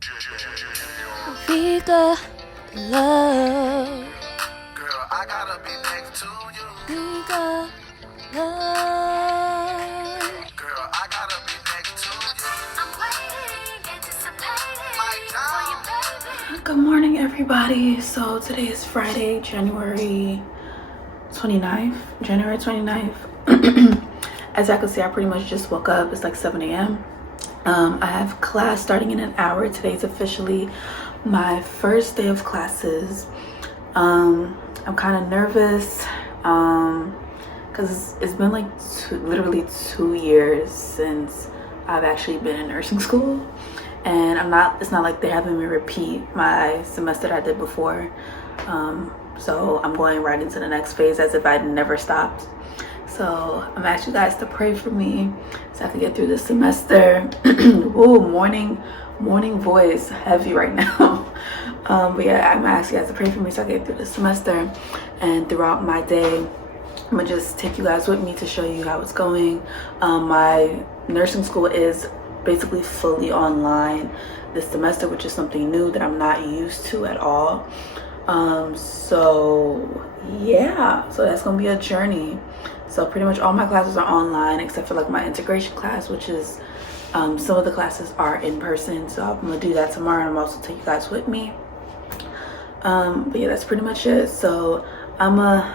Vica, love. Girl, I gotta be next to you. Vica, love. Girl, I gotta be next to you. I'm waiting, anticipating My for you, baby. Good morning, everybody. So today is Friday, January 29th. As I can see, I pretty much just woke up. It's like 7 a.m. I have class starting in an hour. Today's officially my first day of classes. I'm kind of nervous because it's been like literally 2 years since I've actually been in nursing school, and it's not like they're having me repeat my semester that I did before. So I'm going right into the next phase as if I'd never stopped. So I'm asking you guys to pray for me so I can get through this semester. Ooh, morning voice heavy right now. But yeah, I'm asking you guys to pray for me so I can get through this semester. And throughout my day, I'm gonna just take you guys with me to show you how it's going. My nursing school is basically fully online this semester, which is something new that I'm not used to at all. So yeah, so that's gonna be a journey. So pretty much all my classes are online except for like my integration class, which is some of the classes are in person. So I'm gonna do that tomorrow, and I'm also take you guys with me. But yeah, that's pretty much it. So I'm gonna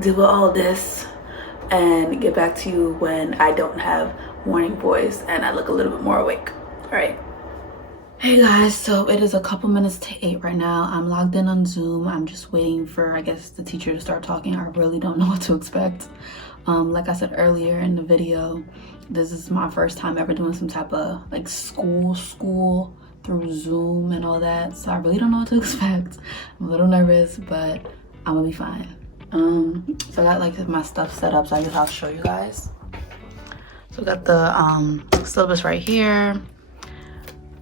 deal with all this and get back to you when I don't have morning voice and I look a little bit more awake. All right. Hey guys, so it is a couple minutes to 8 right now. I'm logged in on Zoom. I'm just waiting for, I guess, the teacher to start talking. I really don't know what to expect. Like I said earlier in the video, this is my first time ever doing some type of like school through Zoom and all that. So I really don't know what to expect. I'm a little nervous, but I'm gonna be fine. So I got like my stuff set up, so I guess I'll show you guys. So I got the syllabus right here.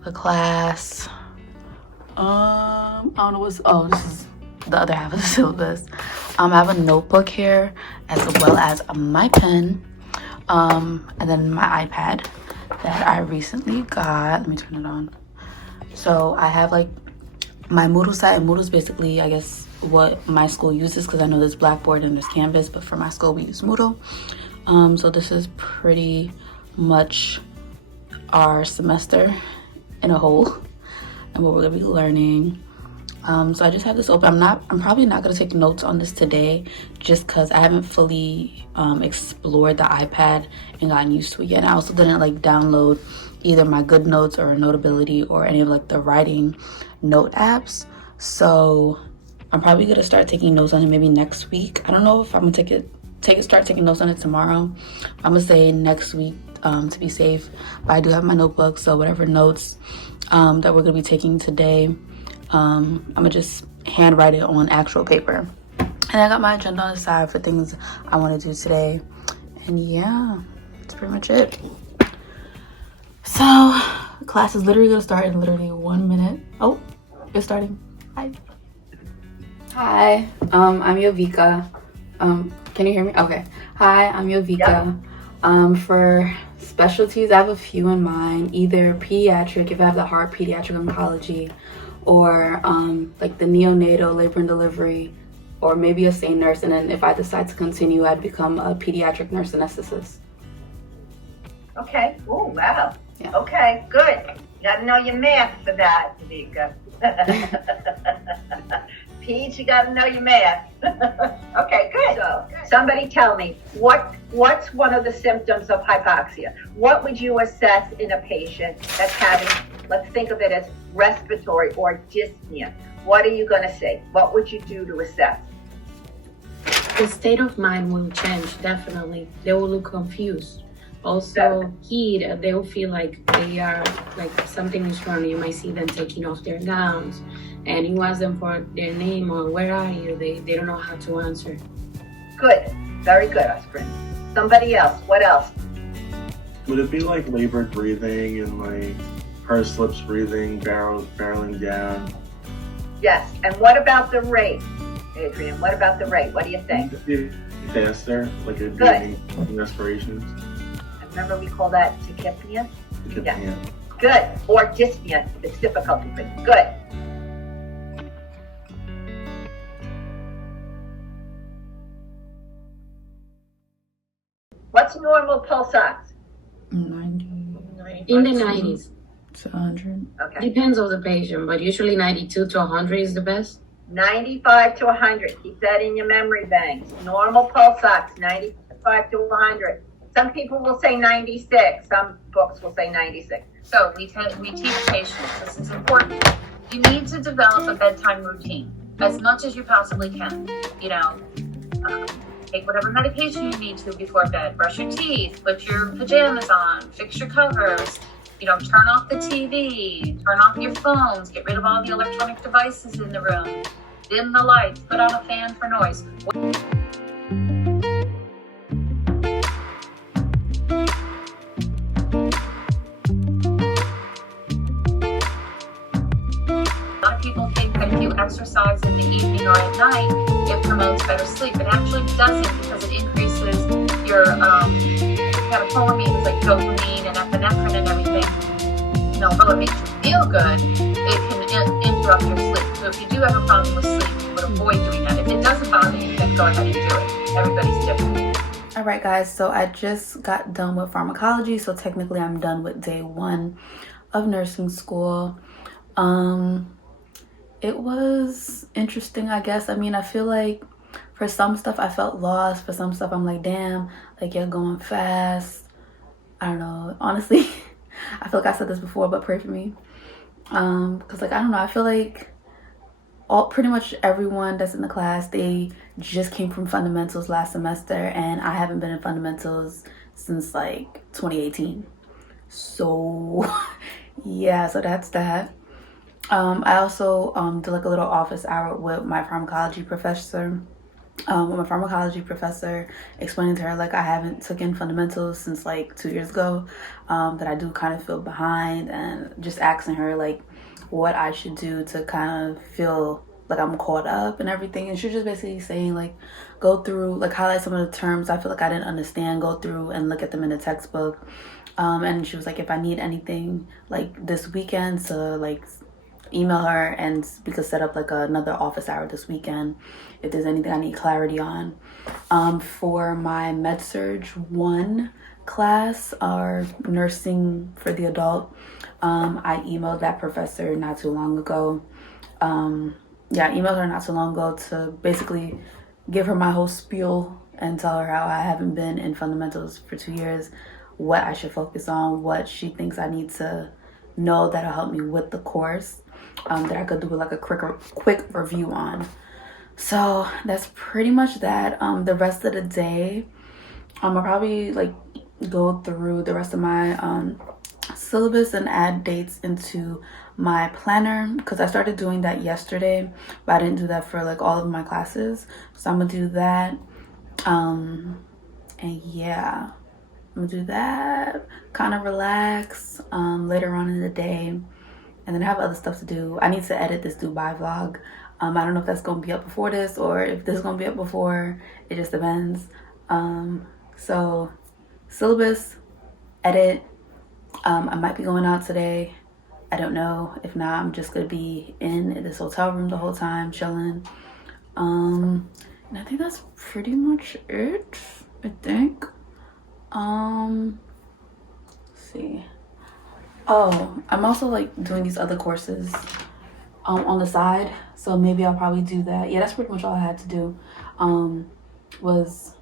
The class. I don't know what's, this is the other half of the syllabus. I have a notebook here as well as my pen, and then my iPad that I recently got. Let me turn it on. So I have like my Moodle site, and Moodle is basically, I guess, what my school uses, because I know there's Blackboard and there's Canvas, but for my school we use Moodle. So this is pretty much our semester in a whole and what we're gonna be learning. So I just have this open. I'm probably not gonna take notes on this today just because I haven't fully explored the iPad and gotten used to it yet. And I also didn't like download either my Good Notes or Notability or any of like the writing note apps. So I'm probably gonna start taking notes on it maybe next week. I don't know if I'm gonna start taking notes on it tomorrow. I'm gonna say next week to be safe, but I do have my notebook, so whatever notes that we're gonna be taking today, I'm gonna just handwrite it on actual paper. And I got my agenda on the side for things I want to do today, and yeah, that's pretty much it. So class is literally gonna start in literally 1 minute. Oh, it's starting. Hi, I'm your Vica. Can you hear me? Okay. Hi, I'm your Vica. Yep. For specialties, I have a few in mind, either pediatric, if I have the heart, pediatric oncology, or like the neonatal labor and delivery, or maybe a SANE nurse, and then if I decide to continue, I'd become a pediatric nurse anesthetist. Okay. Oh, wow. Yeah. Okay, good. You gotta know your math for that, Vica. Pete, you gotta know your math. Okay, good. So, somebody tell me, what's one of the symptoms of hypoxia? What would you assess in a patient that's having, let's think of it as respiratory or dyspnea? What are you gonna say? What would you do to assess? The state of mind will change, definitely. They will look confused. Also, they will feel like they are, like something is wrong. You might see them taking off their gowns, and you ask them for their name or where are you, they don't know how to answer. Good, very good, Oscar. Somebody else, what else? Would it be like labored breathing and like purse slips breathing, barreling down? Yes, and what about the rate, Adrian? What about the rate? What do you think? Faster, like a good breathing respirations. Remember we call that tachypnea? Yeah. Good. Or dyspnea, if it's difficult to breathe. Good. What's normal pulse ox? 90 In the 90s. to 100. Okay. Depends on the patient, but usually 92 to 100 is the best. 95 to 100. Keep that in your memory banks. Normal pulse ox, 95 to 100. Some people will say 96. Some books will say 96. So we teach patients, this is important. You need to develop a bedtime routine as much as you possibly can. You know, take whatever medication you need to before bed, brush your teeth, put your pajamas on, fix your covers, you know, turn off the TV, turn off your phones, get rid of all the electronic devices in the room, dim the lights, put on a fan for noise. A lot of people think that if you exercise in the evening or at night, it promotes better sleep. It actually doesn't, because it increases your catecholamines like dopamine and epinephrine and everything. You know, though it makes you feel good, it can interrupt your sleep. So if you do have a problem with sleep, you would avoid doing that. If it doesn't bother you, then go ahead and do it. Everybody's different. All right, guys, so I just got done with pharmacology, so technically I'm done with day 1 of nursing school. It was interesting, I guess. I mean, I feel like for some stuff I felt lost. For some stuff I'm like, damn, like you're going fast. I don't know. Honestly, I feel like I said this before, but pray for me. Because like, I don't know, I feel like pretty much everyone that's in the class, they just came from fundamentals last semester, and I haven't been in fundamentals since like 2018. So yeah, so that's that. I also did like a little office hour with my pharmacology professor. With my pharmacology professor, explaining to her like I haven't taken fundamentals since like 2 years ago, that I do kind of feel behind, and just asking her like what I should do to kind of feel like I'm caught up and everything. And she was just basically saying like, go through, like highlight some of the terms I feel like I didn't understand, go through and look at them in the textbook. And she was like, if I need anything like this weekend, to like email her and we could set up like another office hour this weekend if there's anything I need clarity on. For my Med-Surg 1 class, or nursing for the adult, I emailed that professor not too long ago. I emailed her not too long ago to basically give her my whole spiel and tell her how I haven't been in fundamentals for 2 years, what I should focus on, what she thinks I need to know that'll help me with the course, that I could do like a quick review on. So that's pretty much that. The rest of the day, I'll probably like go through the rest of my syllabus and add dates into my planner, because I started doing that yesterday, but I didn't do that for like all of my classes. So I'm gonna do that. And yeah, I'm gonna do that, kind of relax later on in the day. And then I have other stuff to do. I need to edit this Dubai vlog. I don't know if that's gonna be up before this, or if this is gonna be up before. It just depends. So syllabus, edit. I might be going out today. I don't know. If not, I'm just gonna be in this hotel room the whole time, chilling. And I think that's pretty much it, I think. Let's see. Oh, I'm also like doing these other courses on the side, so maybe I'll probably do that. Yeah, that's pretty much all I had to do, was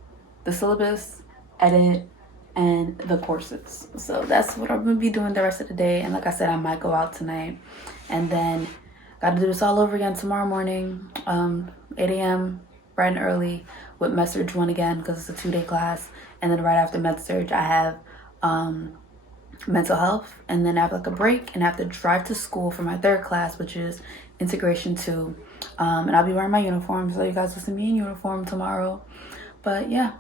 the syllabus, edit, and the courses. So that's what I'm gonna be doing the rest of the day. And like I said, I might go out tonight, and then gotta do this all over again tomorrow morning, 8 a.m. bright and early, with Med-Surg 1 again, because it's a 2-day class. And then right after Med-Surg, I have mental health, and then I have like a break, and I have to drive to school for my 3rd class, which is integration 2. And I'll be wearing my uniform, so you guys will see me in uniform tomorrow. But yeah,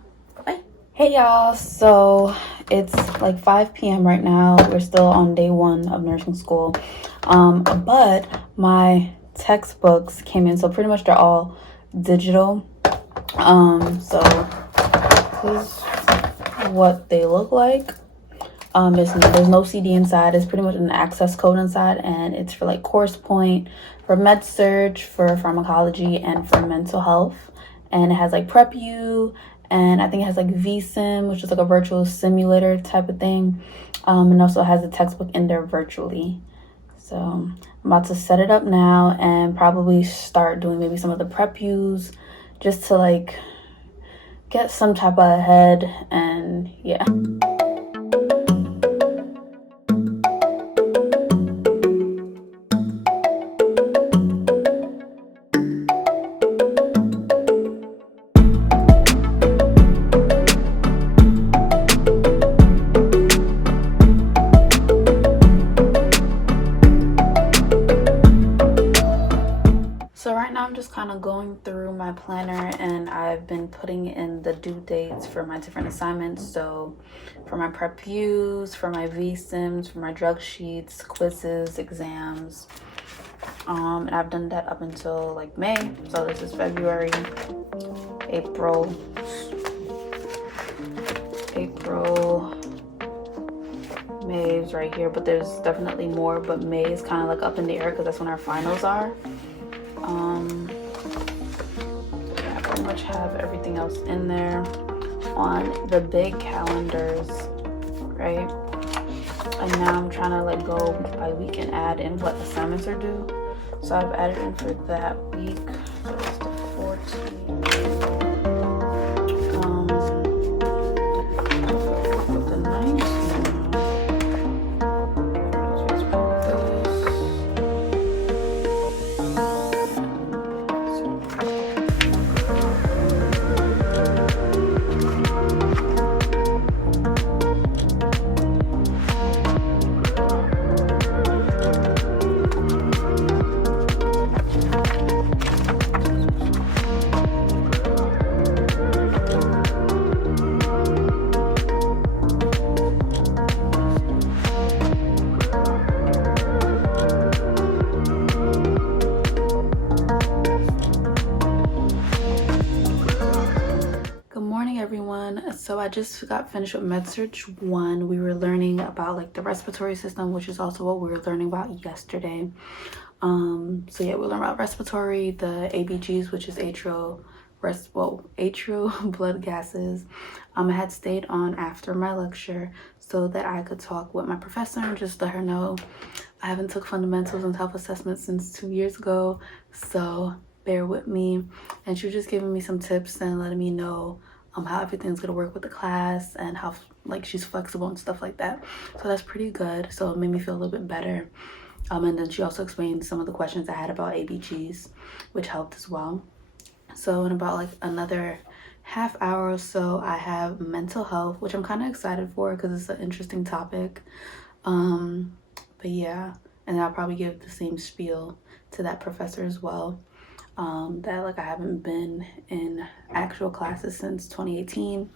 bye. Hey y'all, so it's like 5 p.m. right now. We're still on day 1 of nursing school, but my textbooks came in, so pretty much they're all digital. So this is what they look like. There's no CD inside. It's pretty much an access code inside, and it's for like course point, for med surg, for pharmacology, and for mental health. And it has like Prep U, and I think it has like VSim, which is like a virtual simulator type of thing. And also has a textbook in there virtually. So I'm about to set it up now and probably start doing maybe some of the Prep U's just to like get some type of ahead, and yeah. I'm just kind of going through my planner, and I've been putting in the due dates for my different assignments. So for my Prep Views, for my VSIMs, for my drug sheets, quizzes, exams, and I've done that up until like May. So this is February, April, May is right here, but there's definitely more, but May is kind of like up in the air because that's when our finals are. Yeah, I pretty much have everything else in there on the big calendars, right? And now I'm trying to like go week by week and add in what assignments are due. So I've added in for that week. So it's the 14th. The 19th. So I just got finished with MedSurg 1. We were learning about like the respiratory system, which is also what we were learning about yesterday. So yeah, we learned about respiratory, the ABGs, which is atrial blood gases. I had stayed on after my lecture so that I could talk with my professor and just let her know I haven't took fundamentals and self-assessment since 2 years ago, so bear with me. And she was just giving me some tips and letting me know how everything's gonna work with the class and how like she's flexible and stuff like that. So that's pretty good. So it made me feel a little bit better. And then she also explained some of the questions I had about ABGs, which helped as well. So in about like another half hour or so, I have mental health, which I'm kind of excited for because it's an interesting topic. But yeah, and I'll probably give the same spiel to that professor as well. That like I haven't been in actual classes since 2018,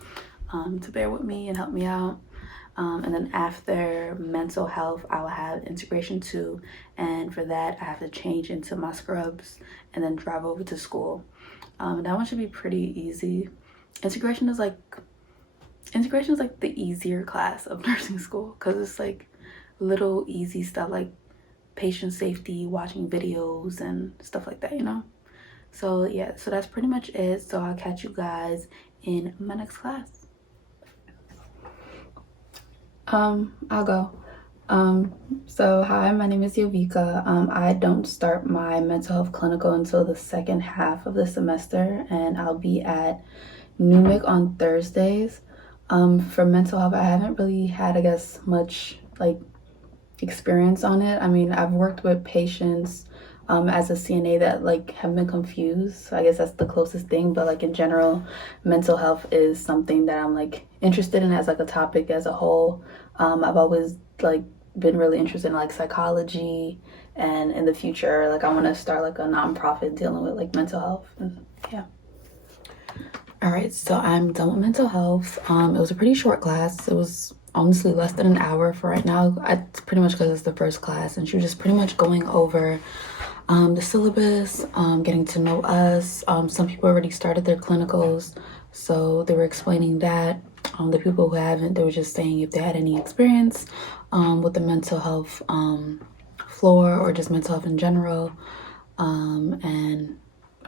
to bear with me and help me out. And then after mental health, I will have integration 2, and for that I have to change into my scrubs and then drive over to school. That one should be pretty easy. Integration is like the easier class of nursing school because it's like little easy stuff like patient safety, watching videos and stuff like that, you know? So yeah, so that's pretty much it. So I'll catch you guys in my next class. I'll go. So hi, my name is Vica. I don't start my mental health clinical until the second half of the semester, and I'll be at NUMIC on Thursdays. For mental health, I haven't really had, I guess, much like experience on it. I mean, I've worked with patients as a CNA that like have been confused. So I guess that's the closest thing, but like in general, mental health is something that I'm like interested in as like a topic as a whole. I've always like been really interested in like psychology, and in the future like I want to start like a nonprofit dealing with like mental health, and yeah. All right, so I'm done with mental health. It was a pretty short class. It was honestly less than an hour for right now. It's pretty much because it's the first class, and she was just pretty much going over the syllabus, getting to know us. Some people already started their clinicals, so they were explaining that. The people who haven't, they were just saying if they had any experience with the mental health floor or just mental health in general, and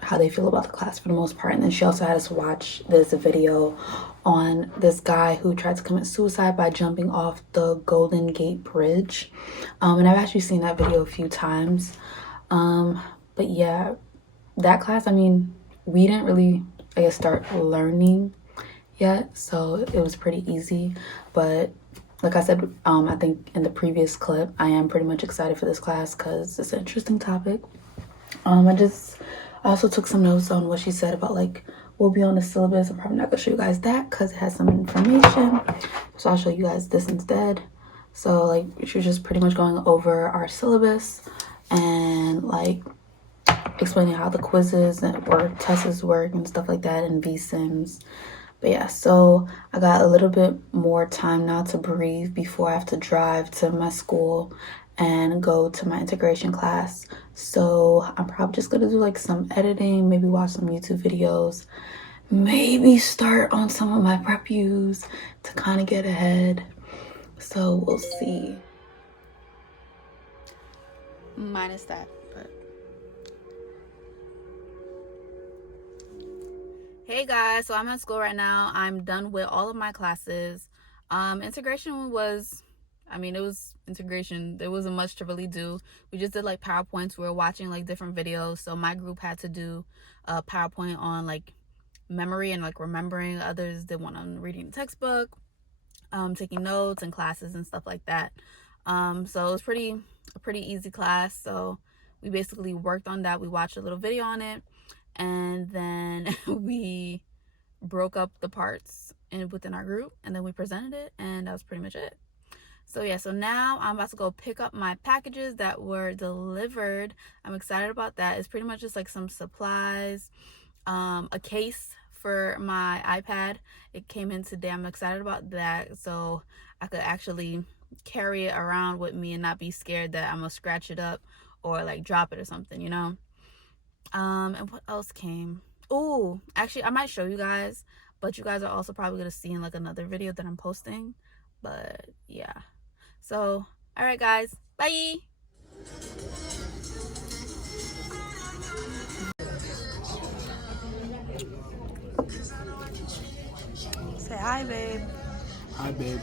how they feel about the class for the most part. And then she also had us watch this video on this guy who tried to commit suicide by jumping off the Golden Gate Bridge. And I've actually seen that video a few times. But yeah, that class, I mean, we didn't really, I guess, start learning yet, so it was pretty easy. But like I said, I think in the previous clip, I am pretty much excited for this class because it's an interesting topic. I also took some notes on what she said about like will be on the syllabus. I'm probably not gonna show you guys that because it has some information, so I'll show you guys this instead. So like she was just pretty much going over our syllabus and like explaining how the quizzes or tests work and stuff like that and VSIMs. But yeah, so I got a little bit more time now to breathe before I have to drive to my school and go to my integration class. So I'm probably just gonna do like some editing, maybe watch some YouTube videos, maybe start on some of my prep views to kind of get ahead. So we'll see. Minus that, but hey guys, so I'm at school right now. I'm done with all of my classes. Integration was, I mean, it was integration. There wasn't much to really do. We just did like PowerPoints. We were watching like different videos. So my group had to do a PowerPoint on like memory and like remembering. Others did one on reading the textbook, taking notes and classes and stuff like that. So it was a pretty easy class. So we basically worked on that. We watched a little video on it, and then we broke up the parts within our group, and then we presented it, and that was pretty much it. So yeah, so now I'm about to go pick up my packages that were delivered. I'm excited about that. It's pretty much just like some supplies, a case for my iPad. It came in today. I'm excited about that, so I could actually carry it around with me and not be scared that I'm gonna scratch it up or like drop it or something, you know. And what else came? Oh, actually I might show you guys, but you guys are also probably gonna see in like another video that I'm posting. But yeah, so all right guys, bye. Say hi, babe. Hi, babe.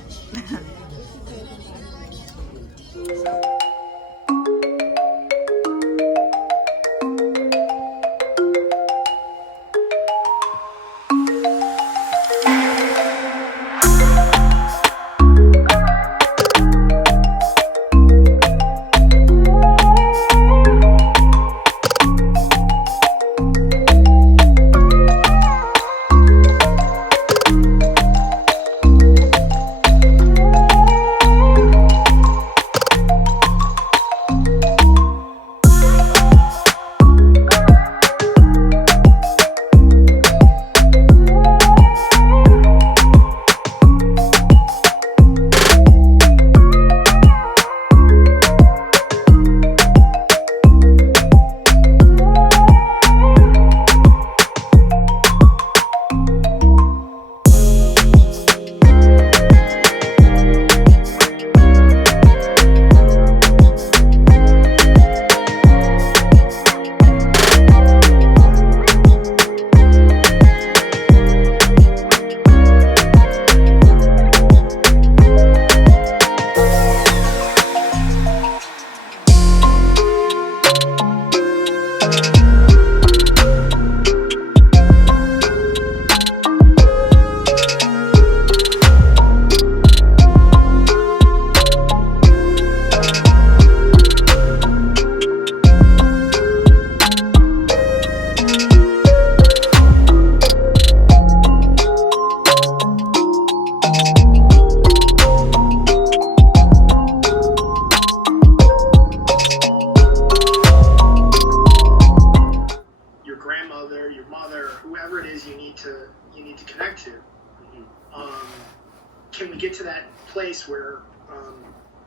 Can we get to that place where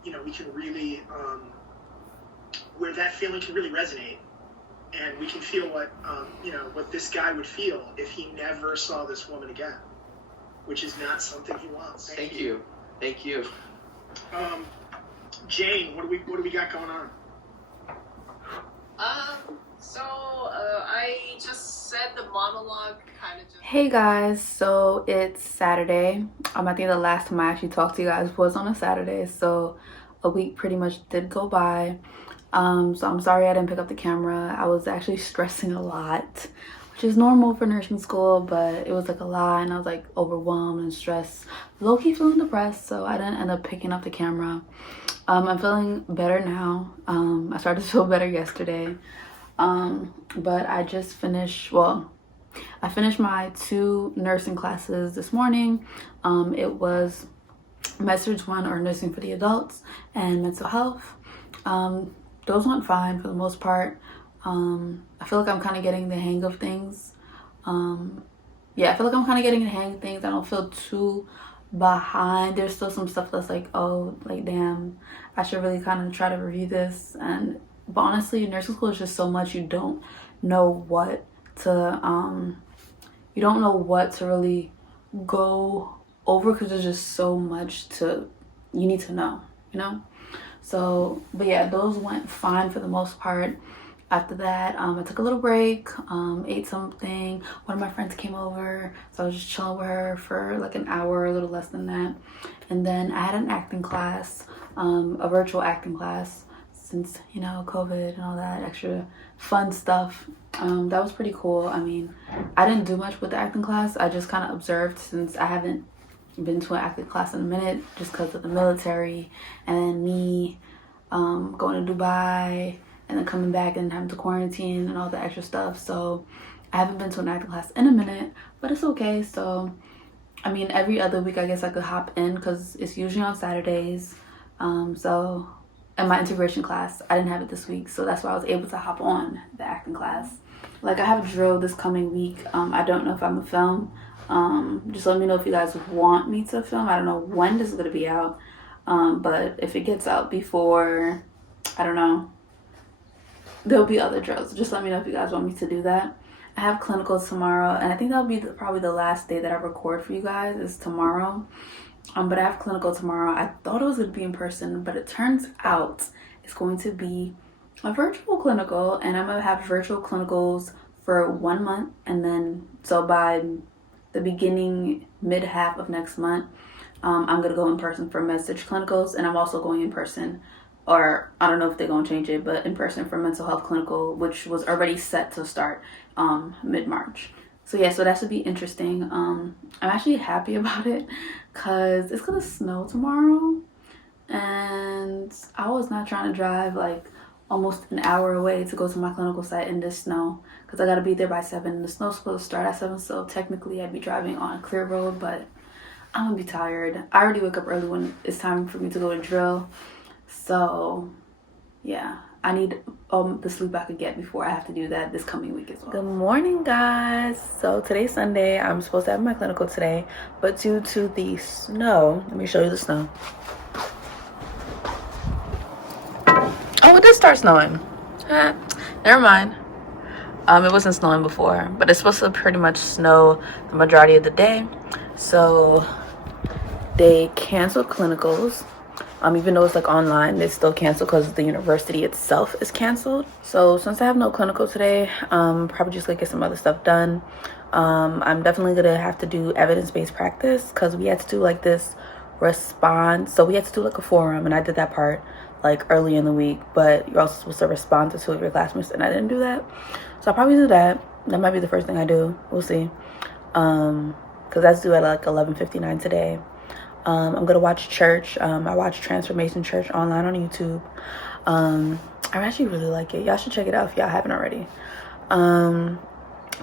we can really where that feeling can really resonate, and we can feel what what this guy would feel if he never saw this woman again. which is not something he wants. Thank you. Thank you. Jane, what do we got going on? I just said the monologue kind of just... Hey guys, so it's Saturday. I think the last time I actually talked to you guys was on a Saturday, so a week pretty much did go by. So I'm sorry I didn't pick up the camera. I was actually stressing a lot, which is normal for nursing school, but it was like a lot, and I was like overwhelmed and stressed, low-key feeling depressed, so I didn't end up picking up the camera. I'm feeling better now. I started to feel better yesterday, but I just finished, I finished my 2 nursing classes this morning. It was Med-Surg 1, or nursing for the adults, and mental health. Those went fine for the most part. I feel like I'm kind of getting the hang of things. Yeah, I feel like I'm kind of getting the hang of things. I don't feel too behind. There's still some stuff that's like, oh, like, damn, I should really kind of try to review this. But honestly, nursing school is just so much. You don't know what to really go over, because there's just so much you need to know, you know? So, but yeah, those went fine for the most part. After that, I took a little break, ate something. One of my friends came over, so I was just chilling with her for like an hour, a little less than that. And then I had an acting class, a virtual acting class, since, you know, COVID and all that extra fun stuff. That was pretty cool. I mean, I didn't do much with the acting class. I just kind of observed, since I haven't been to an acting class in a minute, just because of the military and me going to Dubai and then coming back and having to quarantine and all the extra stuff. So I haven't been to an acting class in a minute, but it's okay. So I mean, every other week I guess I could hop in, because it's usually on Saturdays. So in my integration class, I didn't have it this week, so that's why I was able to hop on the acting class. Like, I have a drill this coming week. I don't know if I'm gonna film. Just let me know if you guys want me to film. I don't know when this is gonna be out, but if it gets out before, I don't know, there'll be other drills. Just let me know if you guys want me to do that. I have clinicals tomorrow, and I think that'll be probably the last day that I record for you guys, is tomorrow. But I have clinical tomorrow. I thought it was going to be in person, but it turns out it's going to be a virtual clinical, and I'm going to have virtual clinicals for 1 month, and then so by the beginning, mid-half of next month, I'm going to go in person for Med-Surg clinicals, and I'm also going in person, or I don't know if they're going to change it, but in person for mental health clinical, which was already set to start mid-March. So yeah, so that should be interesting. I'm actually happy about it, because it's gonna snow tomorrow, and I was not trying to drive like almost an hour away to go to my clinical site in this snow, because I gotta be there by 7. The snow's supposed to start at 7, so technically I'd be driving on a clear road, but I'm gonna be tired. I already wake up early when it's time for me to go to drill, so yeah, I need the sleep I could get before I have to do that this coming week as well. Good morning, guys. So today's Sunday. I'm supposed to have my clinical today, but due to the snow, let me show you the snow. Oh, it did start snowing. Never mind. It wasn't snowing before, but it's supposed to pretty much snow the majority of the day. So they canceled clinicals. Even though it's like online, they still cancel because the university itself is canceled. So since I have no clinical today, probably just gonna get some other stuff done. I'm definitely gonna have to do evidence-based practice, because we had to do like this response. So we had to do like a forum, and I did that part like early in the week, but you're also supposed to respond to 2 of your classmates, and I didn't do that. So I'll probably do that. That might be the first thing I do. We'll see. Because that's due at like 11:59 today. I'm gonna watch church. I watch Transformation Church online on YouTube. I actually really like it. Y'all should check it out if y'all haven't already.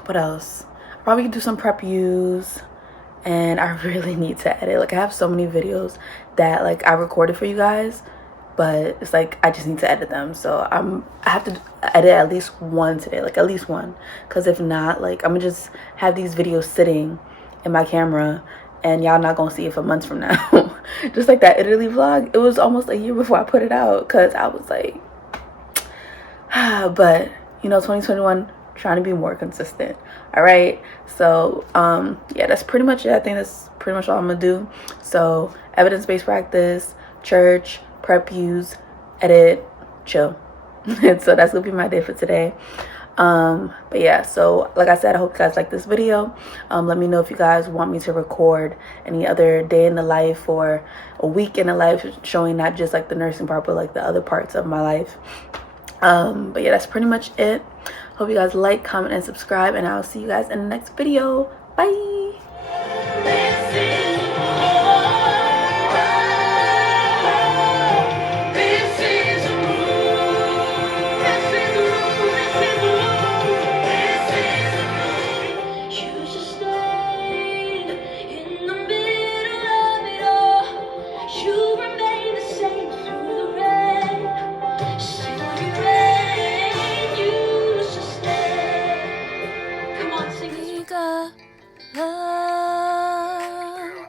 What else? Probably could do some prep use, and I really need to edit. Like, I have so many videos that like I recorded for you guys, but it's like I just need to edit them. So I have to edit at least one today, like at least one, because if not, like I'm gonna just have these videos sitting in my camera, and y'all not gonna see it for months from now. Just like that Italy vlog, it was almost a year before I put it out, because I was like, but you know, 2021 trying to be more consistent. All right, so yeah, that's pretty much it. I think that's pretty much all I'm gonna do. So evidence-based practice, church, prep, use, edit, chill. So that's gonna be my day for today. But yeah, so like I said, I hope you guys like this video. Let me know if you guys want me to record any other day in the life or a week in the life, showing not just like the nursing part but like the other parts of my life. But yeah, that's pretty much it. Hope you guys like, comment, and subscribe, and I'll see you guys in the next video. Bye.